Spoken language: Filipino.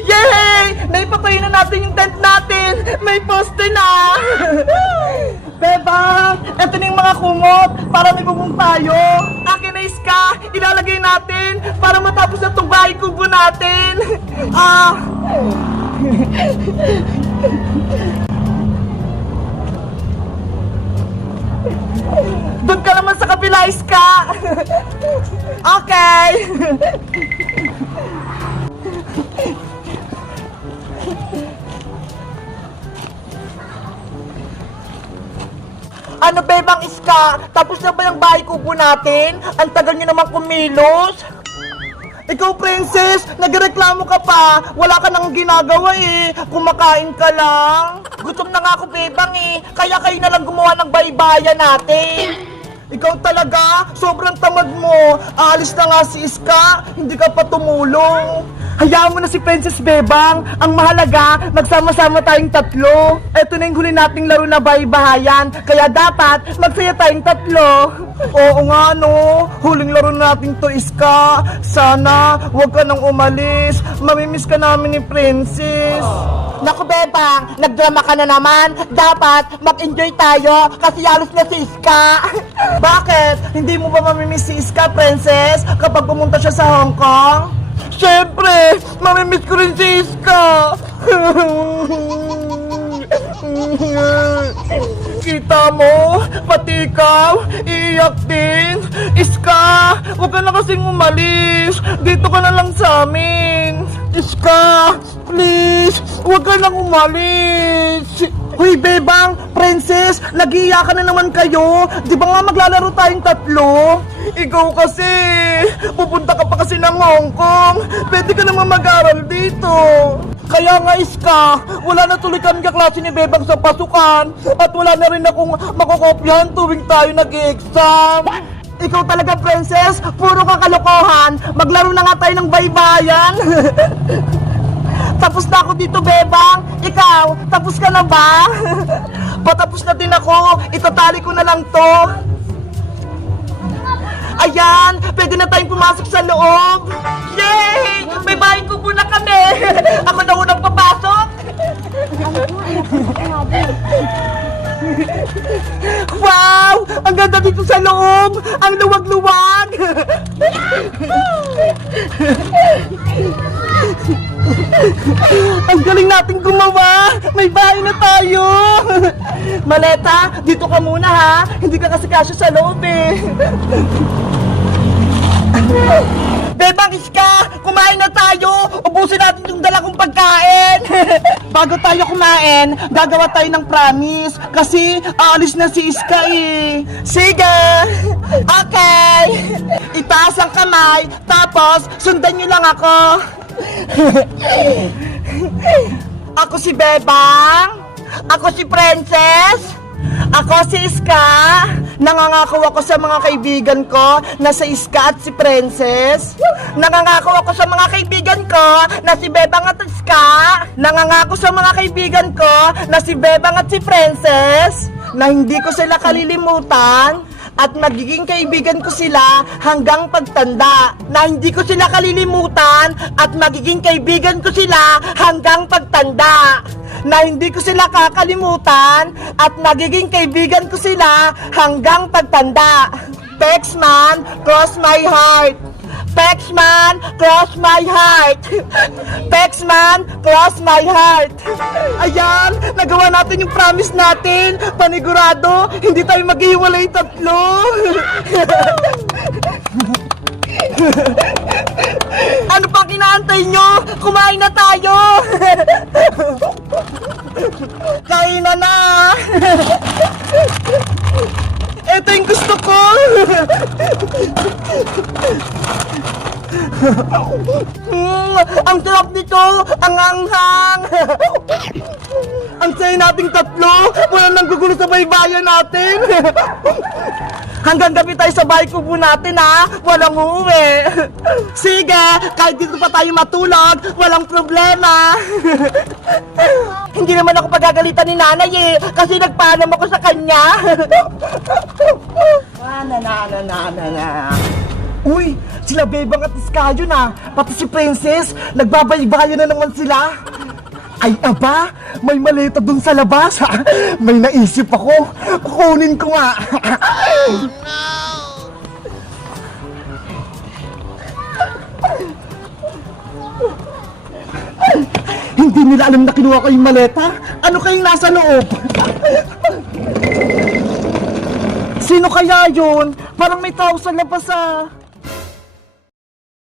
Yay! Naipatay na natin yung tent natin! May poste na! Bebang! Ito na yung mga kumot para may bubong tayo! Akin na iska! Ilalagay natin para matapos na itong bahay kubo natin! Ah! Doon ka naman sa kabila, Iska! okay! Ano ba bang iska? Tapos na ba yung bahay kubo natin? Ang tagal nyo naman kumilos. Ikaw, princess, nagreklamo ka pa. Wala ka nang ginagawa eh. Kumakain ka lang. Gutom na nga ako, bebang eh. Kaya kayo na lang gumawa ng baybayan natin. Ikaw talaga, sobrang tamad mo. Aalis na nga si Iska, hindi ka pa tumulong. Hayaan mo na si Princess Bebang. Ang mahalaga, magsama-sama tayong tatlo. Ito na yung huli nating laro na bahay-bahayan. Kaya dapat, magsaya tayong tatlo. Oo nga no, huling laro natin to Iska. Sana, huwag ka nang umalis. Mamimiss ka namin ni Princess. Naku Bebang, nagdrama ka na naman. Dapat mag-enjoy tayo kasi alis na si Iska. Bakit? Hindi mo ba mamimiss si Iska, Princess, kapag pumunta siya sa Hong Kong? Siyempre, mamimiss ko rin si Iska. Kita mo, pati ikaw, iiyak din. Iska, huwag ka na kasing umalis. Dito ka na lang sa amin. Iska, please, huwag ka nang umalis. Hoy, Bebang, Princess, nag-iiyakan na naman kayo. Di ba nga maglalaro tayong tatlo? Ikaw kasi, pupunta ka pa kasi ng Hong Kong. Pwede ka naman mag-aral dito. Kaya nga, Iska, wala na tuloy kami kaklase ni Bebang sa pasukan. At wala na rin akong makokopyahan tuwing tayo nag-exam. Ikaw talaga, princess. Puro ka kalokohan. Maglaro na nga tayo ng baybayan. tapos na ako dito, Bebang. Ikaw, tapos ka na ba? Patapos na din ako. Itatali ko na lang to. Ayan, pwede na tayong pumasok sa loob. Yay! May bahay kubo na kami. Ako na unang papasok. Wow! Ang ganda dito sa loob! Ang luwag-luwag! Ang galing nating gumawa! May bahay na tayo! Maleta, dito ka muna ha! Hindi ka kasi kasya sa loob eh! Bebang Iska! Kumain na tayo! Ubusin natin yung dala pagkain! Bago tayo kumain, gagawa tayo ng promise. Kasi aalis na si Iska eh. Sige! Okay! Itaas ang kamay, tapos sundan nyo lang ako. ako si Bebang. Ako si Princess. Ako si Iska. Nangangako ako sa mga kaibigan ko na si Iska at si Princess. Nangangako ako sa mga kaibigan ko na si Bebang at Iska. Nangangako sa mga kaibigan ko na si Bebang at si Princess. Na hindi ko sila kalilimutan at magiging kaibigan ko sila hanggang pagtanda. Na hindi ko sila kalilimutan at magiging kaibigan ko sila hanggang pagtanda. Na hindi ko sila kakalimutan at magiging kaibigan ko sila hanggang pagtanda. Pexman, cross my heart. Pexman, cross my heart. Pexman, cross my heart. Ayan, nagawa natin yung promise natin. Panigurado, hindi tayo maghiwalay tatlo. ano pang inaantay nyo? Kumain na tayo. Kain na na. Ito yung gusto ko. Mm, ang sarap nito! Ang anghang! ang saya nating tatlo! Wala nang gugulo sa baybayan natin! Hanggang gabi tayo sa bahay kubo natin ha! Walang uwi! Sige! Kahit dito pa tayo matulog, walang problema! Hindi naman ako pagagalitan ni nanay eh! Kasi nagpaalam ako sa kanya! na na na na na na Uy, sila Bebang at Iskayo na, pati si Princess, nagbabaybayo na naman sila. Ay aba, may maleta dun sa labas. may naisip ako, kukunin ko nga. Hindi nila alam na kinuha ko yung maleta. Ano kayong nasa loob? Sino kaya yun? Parang may tao sa labas ah.